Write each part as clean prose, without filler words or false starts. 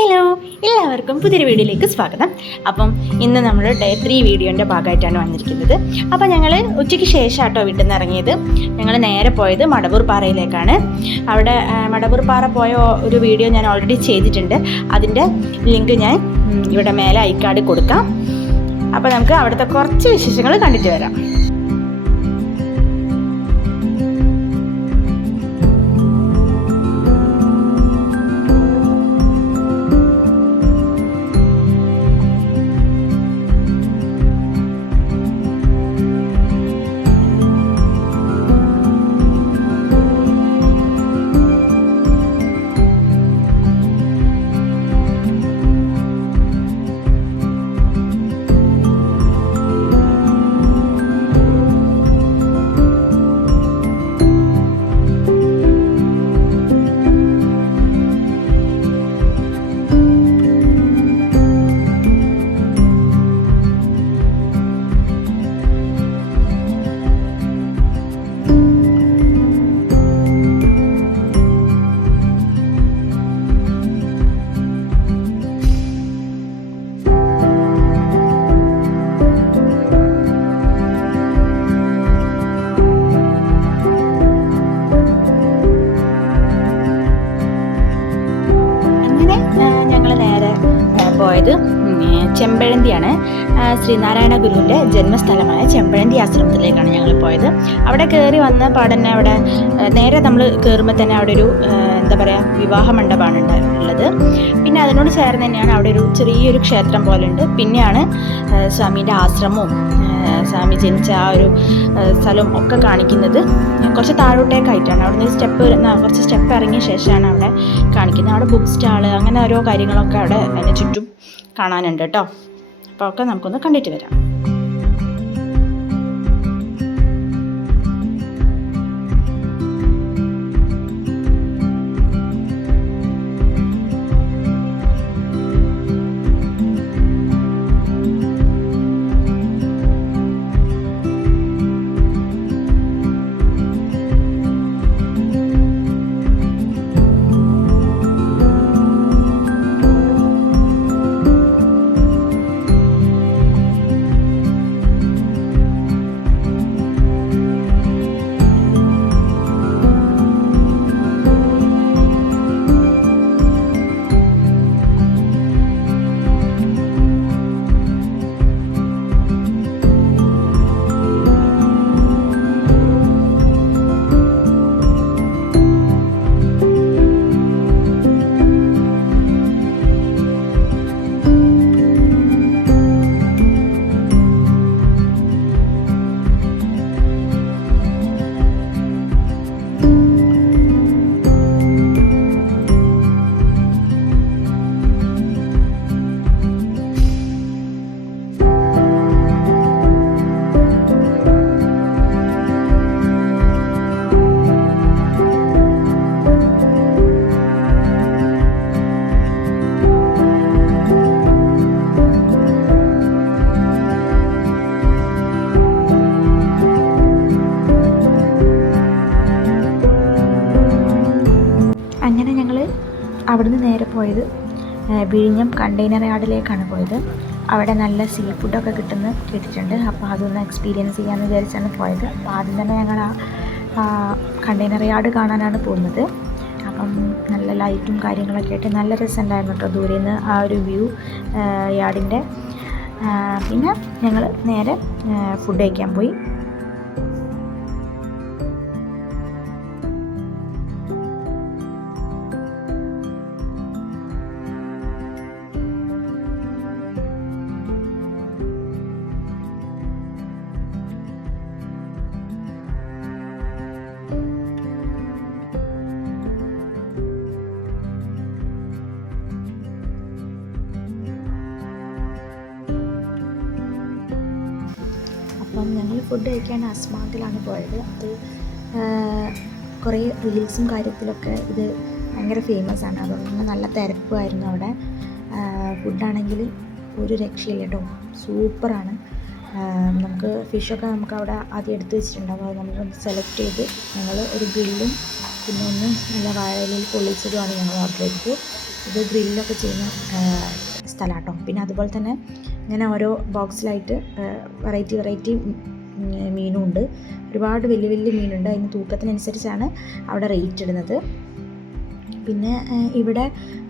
Hello, എല്ലാവർക്കും പുതിയൊരു വീഡിയോയിലേക്ക് സ്വാഗതം. അപ്പം ഇന്ന് നമ്മൾ ഡേ 3 വീഡിയോൻ്റെ ഭാഗമായിട്ടാണ് വന്നിരിക്കുന്നത്. അപ്പോൾ ഞങ്ങൾ ഉച്ചയ്ക്ക് ശേഷം ആട്ടോ വീട്ടിൽ നിന്ന് ഇറങ്ങിയത്. ഞങ്ങൾ നേരെ പോയത് മടവൂർ പാറയിലേക്കാണ്. അവിടെ മടവൂർ പാറ പോയ ഒരു വീഡിയോ ഞാൻ ഓൾറെഡി ചെയ്തിട്ടുണ്ട്. അതിൻ്റെ ലിങ്ക് ഞാൻ ഇവിടെ മേലെ ഐക്കാർഡിൽ കൊടുക്കാം. അപ്പോൾ നമുക്ക് അവിടുത്തെ കുറച്ച് വിശേഷങ്ങൾ കണ്ടിട്ട് വരാം. പോയത് ചെമ്പഴന്തിയാണ്. ശ്രീനാരായണ ഗുരുവിൻ്റെ ജന്മസ്ഥലമായ ചെമ്പഴന്തി ആശ്രമത്തിലേക്കാണ് ഞങ്ങൾ പോയത്. അവിടെ കയറി വന്ന പാടന്നെ അവിടെ നേരെ നമ്മൾ കയറുമ്പോൾ തന്നെ അവിടെ ഒരു എന്താ പറയുക വിവാഹ മണ്ഡപമാണ് ഉള്ളത്. പിന്നെ അതിനോട് ചേർന്ന് തന്നെയാണ് അവിടെ ഒരു ചെറിയൊരു ക്ഷേത്രം പോലെ ഉണ്ട്. പിന്നെയാണ് സ്വാമീൻ്റെ ആശ്രമവും സ്വാമി ജനിച്ച ആ ഒരു സ്ഥലവും ഒക്കെ കാണിക്കുന്നത്. കുറച്ച് താഴോട്ടേക്കായിട്ടാണ്. അവിടെ നിന്ന് കുറച്ച് സ്റ്റെപ്പ് ഇറങ്ങിയ ശേഷമാണ് അവിടെ കാണിക്കുന്നത്. അവിടെ ബുക്ക് സ്റ്റാള് അങ്ങനെ ഓരോ കാര്യങ്ങളൊക്കെ അവിടെ അതിന് ചുറ്റും കാണാനുണ്ട് കേട്ടോ. അപ്പോൾ ഒക്കെ നമുക്കൊന്ന് കണ്ടിട്ട് വരാം. അങ്ങനെ ഞങ്ങൾ അവിടുന്ന് നേരെ പോയത് വിഴിഞ്ഞം കണ്ടെയ്നർ യാർഡിലേക്കാണ് പോയത്. അവിടെ നല്ല സീ ഫുഡൊക്കെ കിട്ടുമെന്ന് കേട്ടിട്ടുണ്ട്. അപ്പോൾ അതൊന്ന് എക്സ്പീരിയൻസ് ചെയ്യാമെന്ന് വിചാരിച്ചാണ് പോയത്. അപ്പോൾ ആദ്യം തന്നെ ഞങ്ങൾ ആ കണ്ടെയ്നർ യാർഡ് കാണാനാണ് പോകുന്നത്. അപ്പം നല്ല ലൈറ്റും കാര്യങ്ങളൊക്കെ ആയിട്ട് നല്ല രസമുണ്ടായിരുന്നു കേട്ടോ ദൂരെ നിന്ന് ആ ഒരു വ്യൂ യാർഡിൻ്റെ. പിന്നെ ഞങ്ങൾ നേരെ ഫുഡ് കഴിക്കാൻ പോയി. അപ്പം ഞങ്ങൾ ഫുഡ് കഴിക്കാൻ അസ്മാത്തിലാണ് പോയത്. അത് കുറേ റീൽസും കാര്യത്തിലൊക്കെ ഇത് ഭയങ്കര ഫേമസ് ആണ്. അതുകൊണ്ട് നല്ല തിരക്കുമായിരുന്നു അവിടെ. ഫുഡാണെങ്കിൽ ഒരു രക്ഷയില്ല കേട്ടോ, സൂപ്പറാണ്. നമുക്ക് ഫിഷൊക്കെ നമുക്ക് അവിടെ ആദ്യം എടുത്ത് വെച്ചിട്ടുണ്ടാകും. അത് നമ്മളൊന്ന് സെലക്ട് ചെയ്ത് ഞങ്ങൾ ഒരു ഗ്രില്ലും പിന്നെ ഒന്ന് നല്ല വാഴയിലയിൽ പൊള്ളിച്ചതുമാണ് ഞങ്ങൾ ഓർഡർ ചെയ്തത്. ഇത് ഗ്രില്ലൊക്കെ ചെയ്യുന്ന സ്ഥലമാട്ടോ. പിന്നെ അതുപോലെ തന്നെ ഇങ്ങനെ ഓരോ ബോക്സിലായിട്ട് വെറൈറ്റി മീനും ഉണ്ട്. ഒരുപാട് വലിയ മീനുണ്ട്. അതിന് തൂക്കത്തിനനുസരിച്ചാണ് അവിടെ റേറ്റ് ഇടുന്നത്. പിന്നെ ഇവിടെ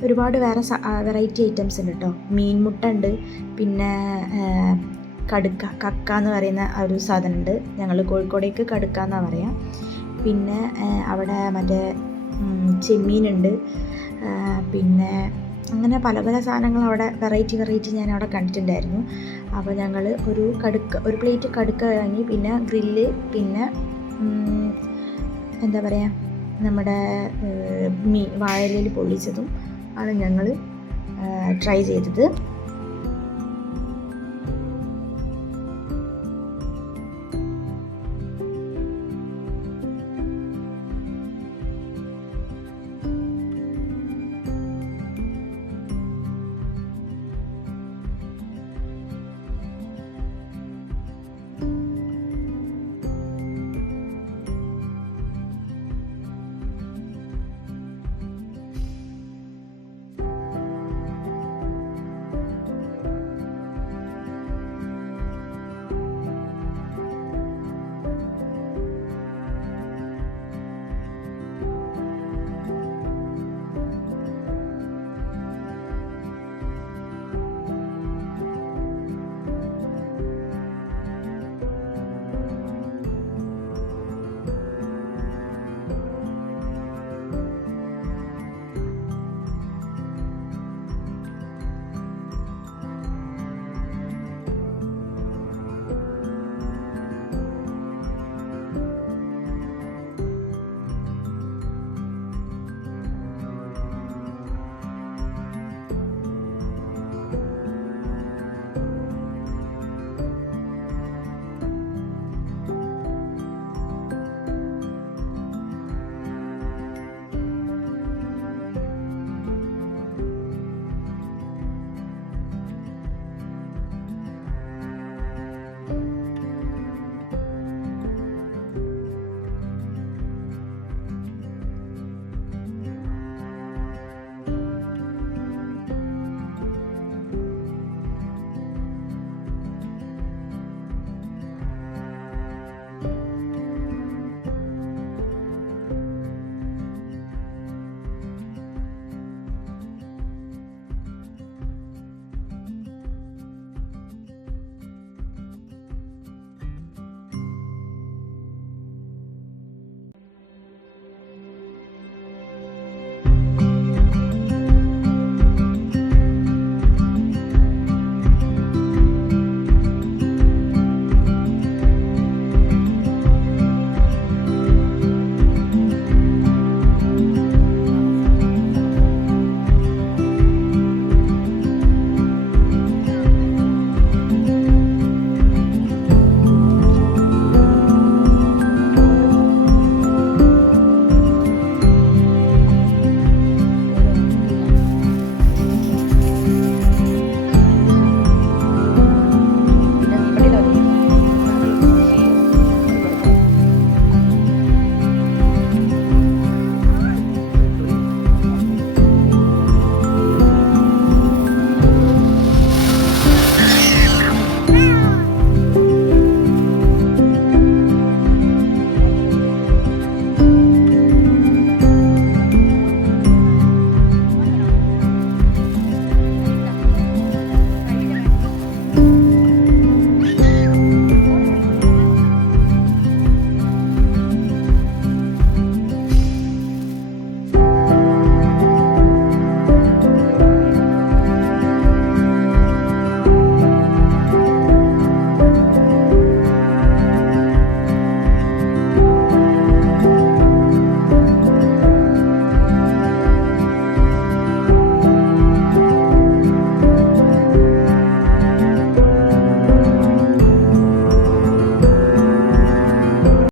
ഒരുപാട് വേറെ വെറൈറ്റി ഐറ്റംസ് ഉണ്ട് കേട്ടോ. മീൻമുട്ട ഉണ്ട്, പിന്നെ കക്ക എന്ന് പറയുന്ന ഒരു സാധനമുണ്ട്. ഞങ്ങൾ കോഴിക്കോടേക്ക് കടുക്ക എന്നാണ് പറയുക. പിന്നെ അവിടെ മറ്റേ ചെമ്മീനുണ്ട്. പിന്നെ അങ്ങനെ പല സാധനങ്ങൾ അവിടെ വെറൈറ്റി ഞാൻ അവിടെ കണ്ടിട്ടുണ്ടായിരുന്നു. അപ്പോൾ ഞങ്ങൾ ഒരു പ്ലേറ്റ് കടുക്ക വാങ്ങി, പിന്നെ ഗ്രില്ല്, പിന്നെ എന്താ പറയുക, നമ്മുടെ വാഴയിലയിൽ പൊള്ളിച്ചതും ആണ് ഞങ്ങൾ ട്രൈ ചെയ്തത്.